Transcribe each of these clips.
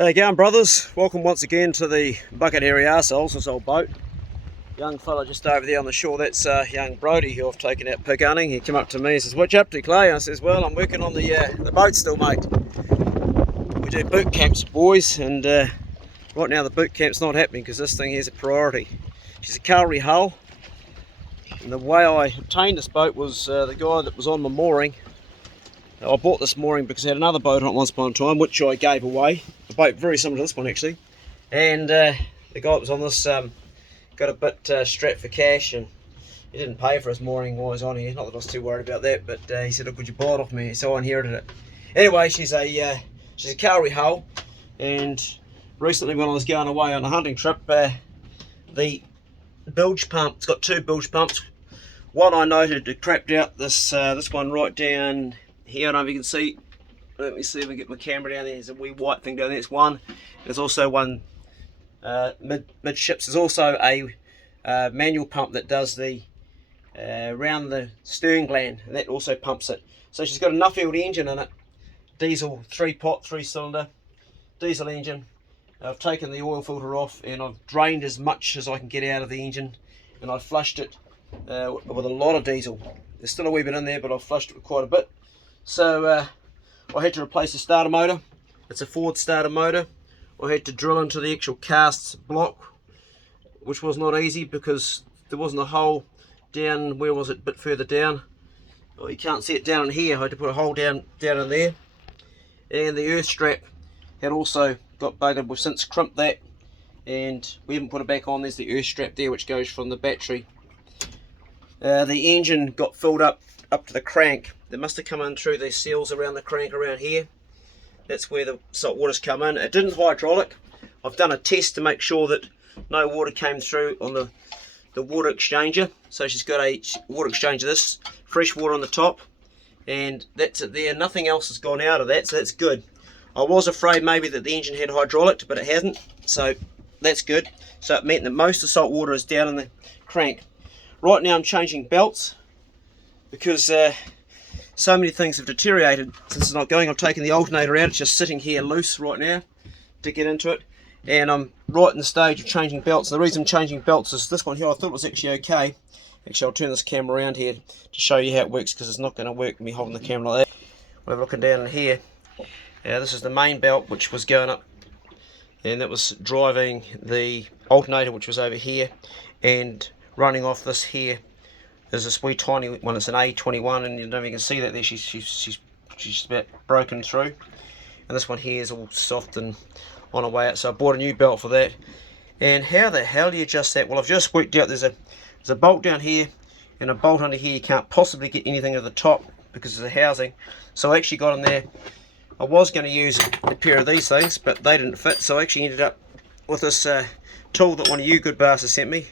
How you going, brothers? Welcome once again to the Bucket Hairy Arseholes, this old boat. Young fella just over there on the shore, that's young Brody who I've taken out pig hunting. He came up to me and says, "What you up to, Clay?" And I says, "Well, I'm working on the boat still, mate. We do boot camps, boys, and right now the boot camp's not happening because this thing is a priority. She's a Callery hull, and the way I obtained this boat was the guy that was on my mooring. I bought this mooring because I had another boat on it once upon a time, which I gave away. A boat very similar to this one, actually. And the guy that was on this got a bit strapped for cash, and he didn't pay for his mooring while I was on here. Not that I was too worried about that, but he said, "Look, would you buy it off me?" So I inherited it. Anyway, she's a Callery hull, and recently when I was going away on a hunting trip, the bilge pump, it's got two bilge pumps. One I noted it crapped out, this one right down here. I don't know if you can see. Let me see if I can get my camera down there. There's a wee white thing down there. It's one. There's also one midships. There's also a manual pump that does the around the stern gland, and that also pumps it. So she's got a Nuffield engine in it. Diesel 3-pot, 3-cylinder diesel engine. I've taken the oil filter off and I've drained as much as I can get out of the engine, and I've flushed it with a lot of diesel. There's still a wee bit in there, but I've flushed it with quite a bit. So I had to replace the starter motor. It's a Ford starter motor. I had to drill into the actual cast block, which was not easy because there wasn't a hole down, where was it, a bit further down. Oh, you can't see it down in here. I had to put a hole down in there. And the earth strap had also got buggered. We've since crimped that and we haven't put it back on. There's the earth strap there which goes from the battery. The engine got filled up to the crank. They must have come in through these seals around the crank around here. That's where the salt water's come in. It didn't hydraulic. I've done a test to make sure that no water came through on the water exchanger. So she's got a water exchanger, this fresh water on the top, and that's it there. Nothing else has gone out of that, so that's good. I was afraid maybe that the engine had hydraulic, but it hasn't, so that's good. So it meant that most of the salt water is down in the crank. Right now I'm changing belts because so many things have deteriorated since it's not going. I've taken the alternator out. It's just sitting here loose right now to get into it, and I'm right in the stage of changing belts. And the reason I'm changing belts is this one here. I thought it was actually okay. Actually, I'll turn this camera around here to show you how it works, because it's not going to work with me holding the camera like that. We're looking down in here. This is the main belt which was going up, and that was driving the alternator which was over here, and running off this here. There's this wee tiny one. It's an A21, and you don't even see that there. She's about broken through, and this one here is all soft and on her way out. So I bought a new belt for that. And how the hell do you adjust that? Well, I've just worked out there's a bolt down here and a bolt under here. You can't possibly get anything to the top because there's a housing. So I actually got in there. I was going to use a pair of these things, but they didn't fit. So I actually ended up with this tool that one of you good bastards sent me.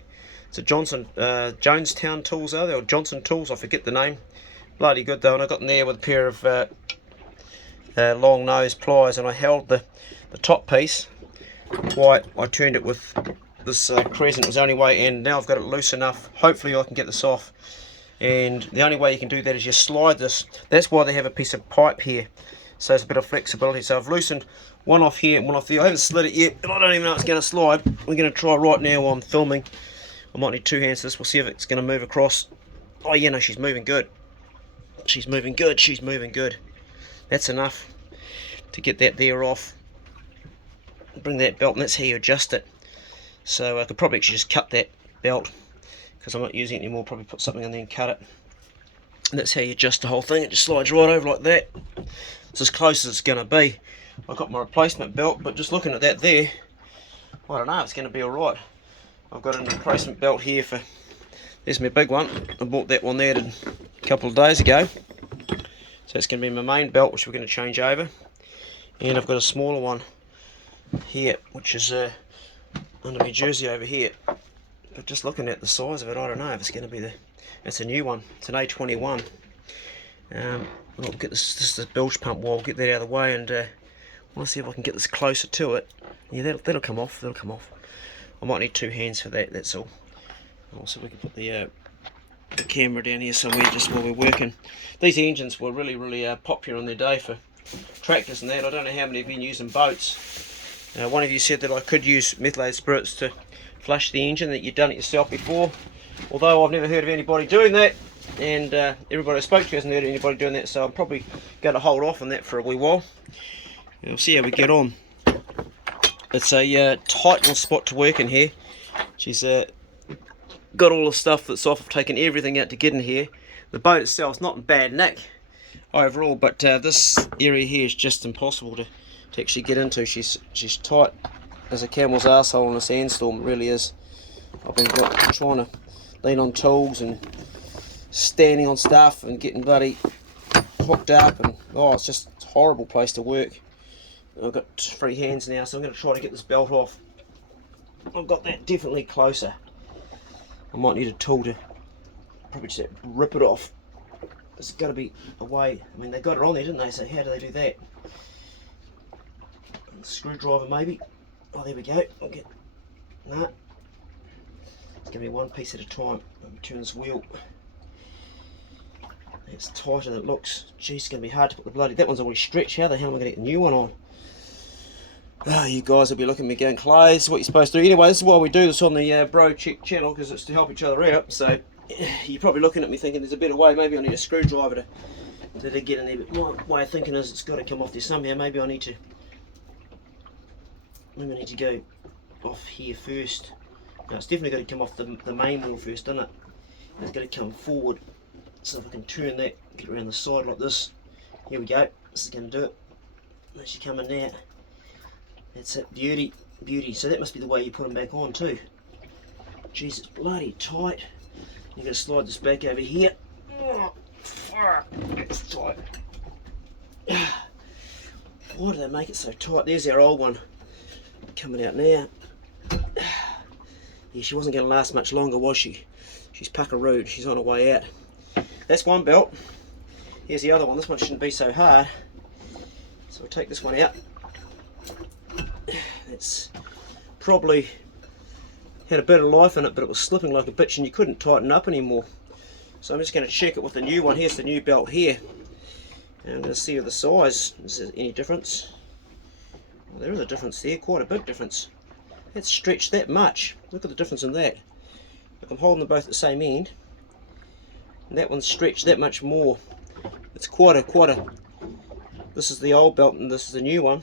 It's a Jonestown tools, are they? Or Johnson tools, I forget the name. Bloody good though. And I got in there with a pair of long nose pliers, and I held the top piece white. I turned it with this crescent. It was the only way, and now I've got it loose enough. Hopefully I can get this off. And the only way you can do that is you slide this. That's why they have a piece of pipe here, so it's a bit of flexibility. So I've loosened one off here and one off there. I haven't slid it yet, and I don't even know it's going to slide. We're going to try right now while I'm filming. I might need two hands to this. We'll see if it's going to move across. Oh yeah, no, she's moving good. She's moving good. She's moving good. That's enough to get that there off. Bring that belt, and that's how you adjust it. So I could probably actually just cut that belt because I'm not using it anymore. Probably put something in there and cut it. And that's how you adjust the whole thing. It just slides right over like that. It's as close as it's going to be. I've got my replacement belt, but just looking at that there, I don't know, it's going to be alright. I've got a replacement belt here for, there's my big one. I bought that one there a couple of days ago. So it's going to be my main belt, which we're going to change over. And I've got a smaller one here, which is under my jersey over here. But just looking at the size of it, I don't know if it's going to be it's a new one. It's an A21. I'll get this is the bilge pump wire. I'll get that out of the way, and I want to see if I can get this closer to it. Yeah, that'll come off. That'll come off. I might need two hands for that, that's all. Also, we can put the camera down here somewhere just while we're working. These engines were really popular in their day for tractors and that. I don't know how many have been using boats, One of you said that I could use methylated spirits to flush the engine, that you'd done it yourself before. Although I've never heard of anybody doing that, and everybody I spoke to hasn't heard of anybody doing that, so I'm probably going to hold off on that for a wee while. And we'll see how we get on. It's a tight little spot to work in here. She's got all the stuff that's off. I've taken everything out to get in here. The boat itself is not in bad nick overall, but this area here is just impossible to actually get into. She's tight as a camel's arsehole in a sandstorm, it really is. I've been trying to lean on tools and standing on stuff and getting bloody hooked up, and oh, it's just a horrible place to work. I've got free hands now, so I'm going to try to get this belt off. I've got that definitely closer. I might need a tool to probably just rip it off. There's got to be a way. I mean, they got it on there, didn't they? So how do they do that? Screwdriver maybe. Oh, there we go. I'll get that. It's going to be one piece at a time. Let me turn this wheel. It's tighter than it looks. Geez, it's going to be hard to put the bloody... That one's already stretched. How the hell am I going to get the new one on? Oh, you guys will be looking at me going, Clay, this is what you're supposed to do. Anyway, this is why we do this on the Bro Check channel, because it's to help each other out. So you're probably looking at me thinking there's a better way. Maybe I need a screwdriver to get in there. But my way of thinking is it's got to come off there somehow. Maybe I need to go off here first. Now it's definitely got to come off the main wheel first, doesn't it? And it's got to come forward. So if I can turn that, get around the side like this. Here we go. This is going to do it. There she come in there. That's it, beauty, beauty. So that must be the way you put them back on too. Jeez, it's bloody tight. You're going to slide this back over here. Oh, fuck, it's tight. Why do they make it so tight? There's our old one coming out now. Yeah, she wasn't going to last much longer, was she? She's puckarooed. She's on her way out. That's one belt. Here's the other one. This one shouldn't be so hard. So I'll take this one out. It's probably had a bit of life in it, but it was slipping like a bitch and you couldn't tighten up anymore. So I'm just going to check it with the new one. Here's the new belt here. And I'm going to see the size. Is there any difference? Well, there is a difference there, quite a big difference. It's stretched that much. Look at the difference in that. Look, I'm holding them both at the same end. And that one's stretched that much more. It's quite a... This is the old belt and this is the new one.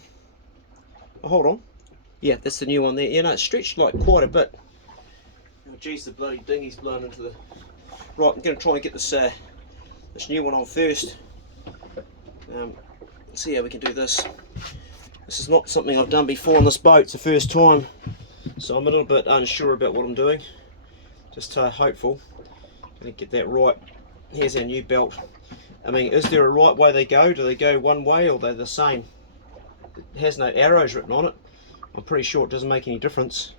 Oh, hold on. Yeah, that's the new one there. Yeah, no, it's stretched like quite a bit. Oh, geez, the bloody dinghy's blown into the... Right, I'm going to try and get this new one on first. Let's see how we can do this. This is not something I've done before on this boat. It's the first time. So I'm a little bit unsure about what I'm doing. Just hopeful. Going to get that right. Here's our new belt. I mean, is there a right way they go? Do they go one way or they're the same? It has no arrows written on it. I'm pretty sure it doesn't make any difference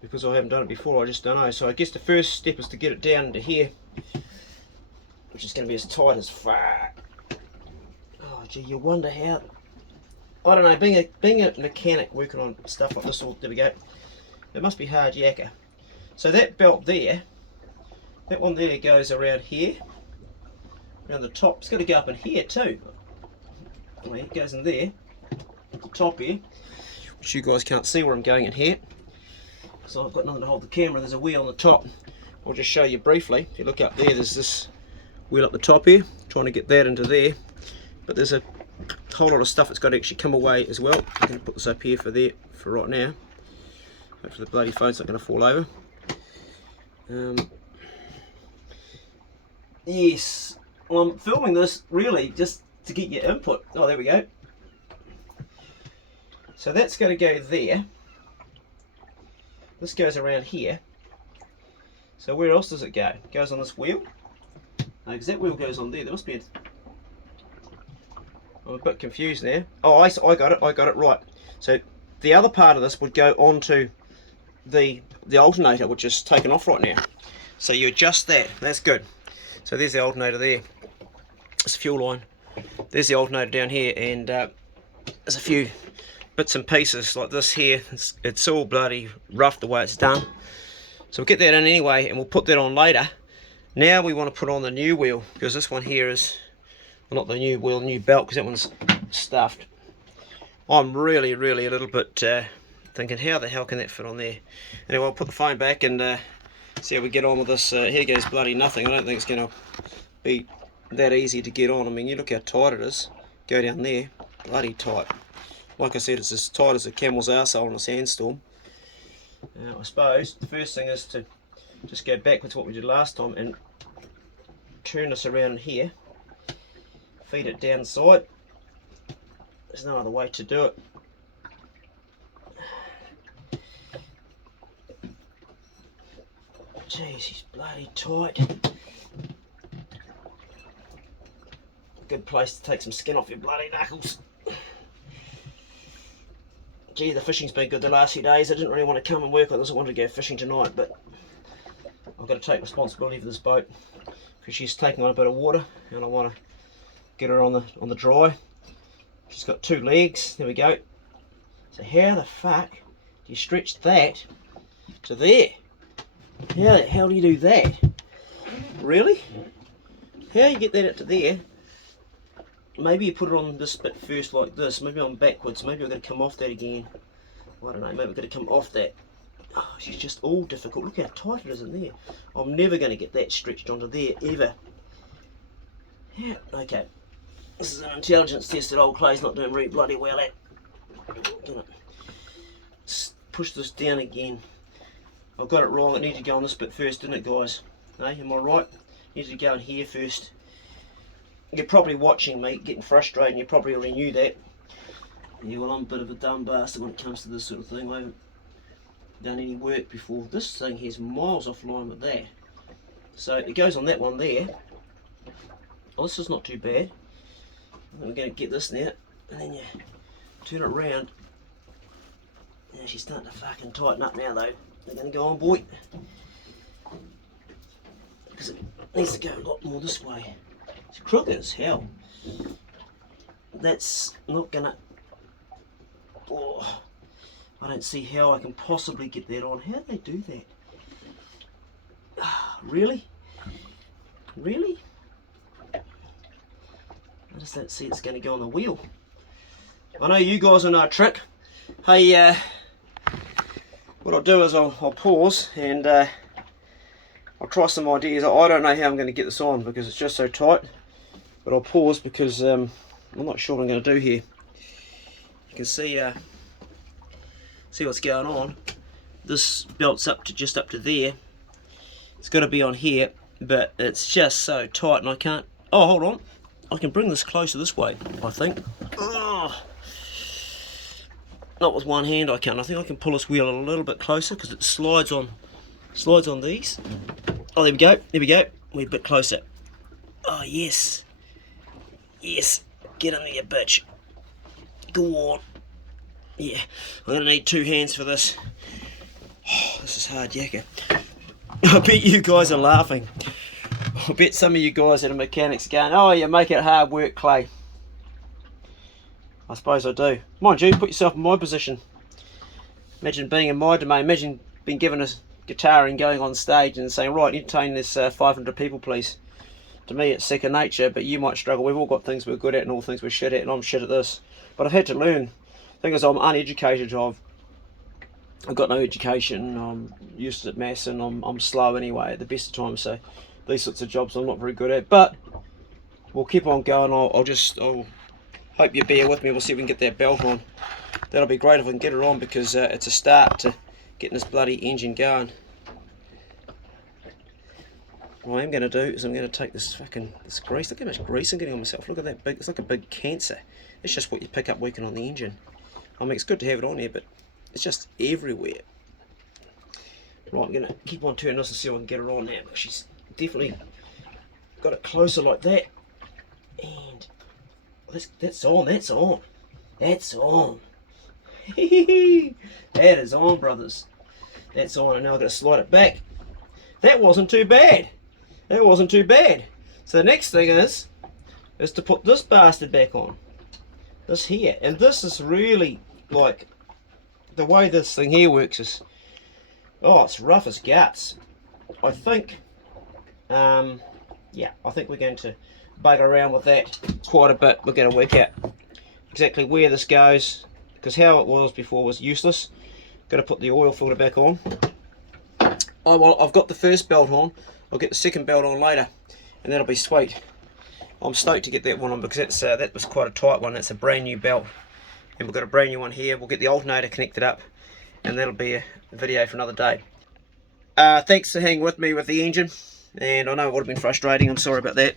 because I haven't done it before. I just don't know. So I guess the first step is to get it down into here, which is going to be as tight as fuck. Oh gee, you wonder how. I don't know. Being a mechanic working on stuff like this, there we go. It must be hard yakka. So that belt there, that one there goes around here, around the top. It's got to go up in here too. Well, it goes in there. The top here, which you guys can't see where I'm going in here, so I've got nothing to hold the camera. There's a wheel on the top. I'll just show you briefly. If you look up there, there's this wheel up the top here, trying to get that into there, but there's a whole lot of stuff that's got to actually come away as well. I'm going to put this up here for right now. Hopefully the bloody phone's not going to fall over. Yes, well, I'm filming this really just to get your input. Oh, there we go. So that's going to go there. This goes around here. So where else does it go? It goes on this wheel. No, because that wheel goes on there. There must be I'm a bit confused now. Oh, I got it right. So the other part of this would go onto the alternator, which is taken off right now. So you adjust that. That's good. So there's the alternator there. It's a fuel line. There's the alternator down here, and there's a few bits and pieces like this here. It's all bloody rough the way it's done. So we'll get that in anyway, and we'll put that on later. Now we want to put on the new wheel, because this one here is, well, not the new wheel, new belt, because that one's stuffed. I'm really a little bit thinking, how the hell can that fit on there? Anyway, I'll put the phone back and see how we get on with this. Here goes bloody nothing. I don't think it's going to be that easy to get on. I mean, you look how tight it is. Go down there, bloody tight. Like I said, it's as tight as a camel's arsehole in a sandstorm. I suppose the first thing is to just go back with what we did last time and turn this around here, feed it down the side. There's no other way to do it. Jeez, he's bloody tight. Good place to take some skin off your bloody knuckles. Gee, the fishing's been good the last few days. I didn't really want to come and work on this. I wanted to go fishing tonight, but I've got to take responsibility for this boat because she's taking on a bit of water, and I want to get her on the dry. She's got 2 legs. There we go. So how the fuck do you stretch that to there? How the hell do you do that? Really? How you get that up to there? Maybe you put it on this bit first like this. Maybe I'm backwards. Maybe I've got to come off that again. I don't know. Maybe I've got to come off that. Oh, she's just all difficult. Look how tight it is in there. I'm never going to get that stretched onto there, ever. Yeah, okay. This is an intelligence test that old Clay's not doing really bloody well at. Push this down again. I got it wrong. It needed to go on this bit first, didn't it, guys? Hey, am I right? It needed to go in here first. You're probably watching me getting frustrated, and you probably already knew that. Yeah, well, I'm a bit of a dumb bastard when it comes to this sort of thing. I haven't done any work before. This thing has miles offline with that. So it goes on that one there. Oh, this is not too bad. We're going to get this now, and then you turn it around. Now she's starting to fucking tighten up now, though. They're going to go on, boy, because it needs to go a lot more this way. It's crooked as hell. That's not gonna. Oh, I don't see how I can possibly get that on. How do they do that? Really? Really? I just don't see it's going to go on the wheel. I know you guys will know a trick. Hey, what I'll do is I'll pause and I'll try some ideas. I don't know how I'm going to get this on because it's just so tight. But I'll pause because I'm not sure what I'm going to do here. You can see what's going on. This belt's up to just up to there. It's got to be on here, but it's just so tight, and I can't. Oh, hold on. I can bring this closer this way, I think. Oh. Not with one hand, I can. I think I can pull this wheel a little bit closer because it slides on these. Oh, there we go. There we go. We're a bit closer. Oh yes. Yes, get in there, you bitch. Go on. Yeah, I'm going to need 2 hands for this. Oh, this is hard yakka. I bet you guys are laughing. I bet some of you guys that are mechanics are going, oh, you make it hard work, Clay. I suppose I do. Mind you, put yourself in my position. Imagine being in my domain. Imagine being given a guitar and going on stage and saying, right, entertain this 500 people, please. To me, it's second nature, but you might struggle. We've all got things we're good at and all things we're shit at, and I'm shit at this. But I've had to learn. The thing is, I'm uneducated. I've got no education. I'm used to maths, and I'm slow anyway at the best of times. So these sorts of jobs I'm not very good at. But we'll keep on going. I'll hope you bear with me. We'll see if we can get that belt on. That'll be great if we can get it on because it's a start to getting this bloody engine going. What I am going to do is I'm going to take this grease. Look how much grease I'm getting on myself. Look at that big, it's like a big cancer. It's just what you pick up working on the engine. I mean, it's good to have it on here, but it's just everywhere. Right, I'm going to keep on turning this and see if I can get her on now. But she's definitely got it closer like that. And that's on. That is on, brothers. That's on, and now I've got to slide it back. That wasn't too bad. That wasn't too bad. So the next thing is to put this bastard back on. This here. And this is really, like, the way this thing here works is, oh, it's rough as guts. I think, yeah, I think we're going to bugger around with that quite a bit. We're going to work out exactly where this goes because how it was before was useless. Got to put the oil filter back on. Oh well, I've got the first belt on. I'll get the second belt on later, and that'll be sweet. I'm stoked to get that one on because that was quite a tight one. That's a brand new belt, and we've got a brand new one here. We'll get the alternator connected up, and that'll be a video for another day. Thanks for hanging with me with the engine, and I know it would have been frustrating. I'm sorry about that.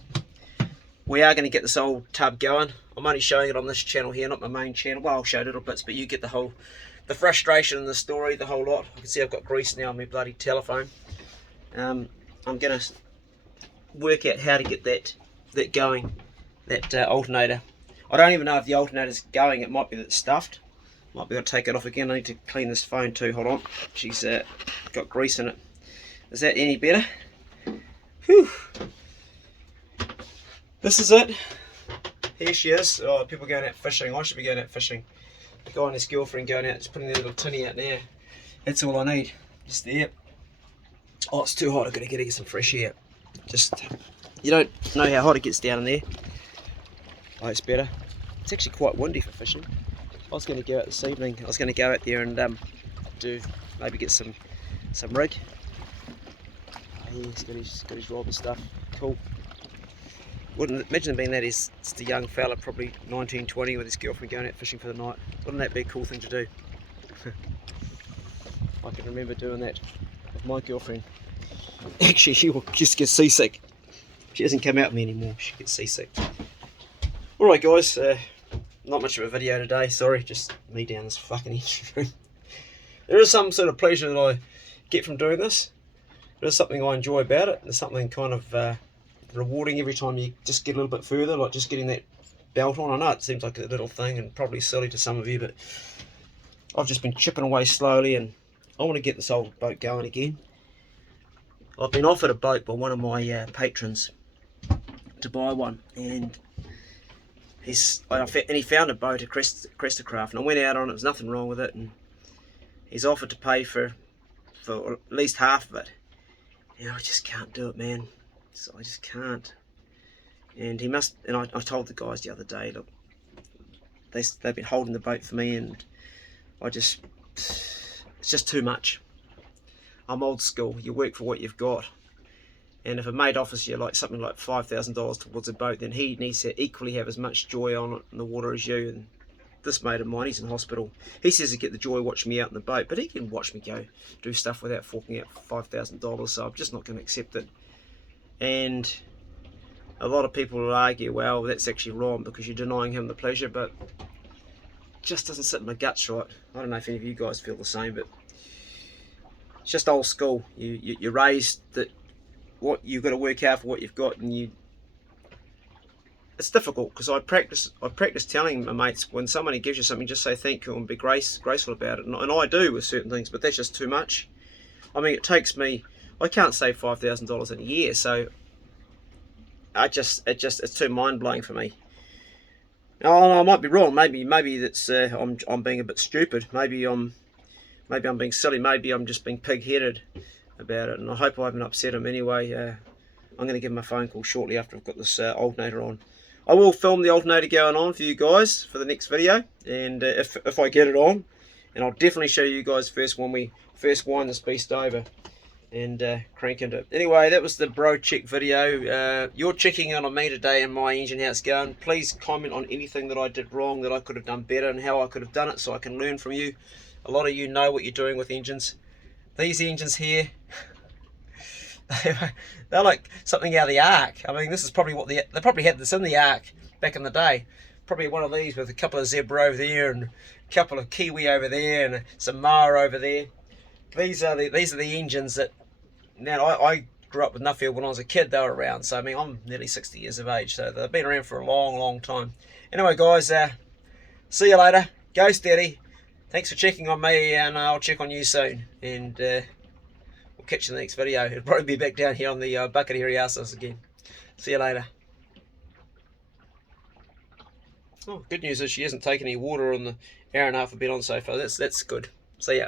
We are going to get this old tub going. I'm only showing it on this channel here, not my main channel. Well, I'll show little bits, but you get the frustration and the story, the whole lot. I can see I've got grease now on my bloody telephone. I'm going to work out how to get that going, that alternator. I don't even know if the alternator's going. It might be that it's stuffed. Might be able to take it off again. I need to clean this phone too. Hold on. She's got grease in it. Is that any better? Whew. This is it. Here she is. Oh, people going out fishing. I should be going out fishing. The guy and his girlfriend going out, just putting their little tinny out there. That's all I need. Just there. Oh, it's too hot. I've got to get some fresh air. Just, you don't know how hot it gets down in there. Oh, it's better. It's actually quite windy for fishing. I was going to go out this evening. I was going to go out there and maybe get some rig. Oh, yeah, he's got his rod and stuff. Cool. Wouldn't imagine being that he's just a young fella, probably 19, 20, with his girlfriend going out fishing for the night. Wouldn't that be a cool thing to do? I can remember doing that with my girlfriend. Actually, she will just get seasick. She doesn't come out with me anymore. She gets seasick. Alright guys, not much of a video today, sorry, just me down this fucking engine room. There is some sort of pleasure that I get from doing this. There's something I enjoy about it. There's something kind of rewarding every time you just get a little bit further, like just getting that belt on. I know it seems like a little thing and probably silly to some of you, but I've just been chipping away slowly and I want to get this old boat going again. I've been offered a boat by one of my patrons to buy one, and he found a boat at Crestacraft, and I went out on it. There's nothing wrong with it, and he's offered to pay for at least half of it. And I just can't do it, man. So I just can't. And he must. And I told the guys the other day, look, they've been holding the boat for me, and it's just too much. I'm old school. You work for what you've got, and if a mate offers you like something like $5,000 towards a boat, then he needs to equally have as much joy on it in the water as you. And this mate of mine, he's in hospital. He says he get the joy watching me out in the boat, but he can watch me go do stuff without forking out $5,000. So I'm just not going to accept it. And a lot of people will argue, well, that's actually wrong because you're denying him the pleasure, but it just doesn't sit in my guts right. I don't know if any of you guys feel the same, but it's just old school. You're raised that what you've got to work out for what you've got, and it's difficult because I practice telling my mates, when somebody gives you something, just say thank you and be graceful about it, and I do with certain things, but that's just too much. I mean, it takes me, I can't save $5,000 in a year, so it's too mind-blowing for me. Oh, I might be wrong. Maybe that's I'm being a bit stupid. Maybe I'm being silly. Maybe I'm just being pig-headed about it, and I hope I haven't upset him anyway. I'm going to give him a phone call shortly after I've got this alternator on. I will film the alternator going on for you guys for the next video, and if I get it on, and I'll definitely show you guys first when we first wind this beast over and crank into it. Anyway, that was the bro check video. You're checking in on me today and my engine, how it's going. Please comment on anything that I did wrong, that I could have done better, and how I could have done it, so I can learn from you. A lot of you know what you're doing with engines. These engines here, they're like something out of the Ark. I mean, this is probably what they probably had this in the Ark back in the day. Probably one of these with a couple of Zebra over there and a couple of Kiwi over there and some Mara over there. These are the engines that, now I grew up with Nuffield when I was a kid. They were around, so I mean, I'm nearly 60 years of age, so they've been around for a long time. Anyway guys, see you later. Go steady. Thanks for checking on me, and I'll check on you soon, and we'll catch you in the next video. It'll probably be back down here on the Bucket Hairy Arseholes again. See you later. Oh, good news is she hasn't taken any water on the hour and a half I've been on so far. That's good. See ya.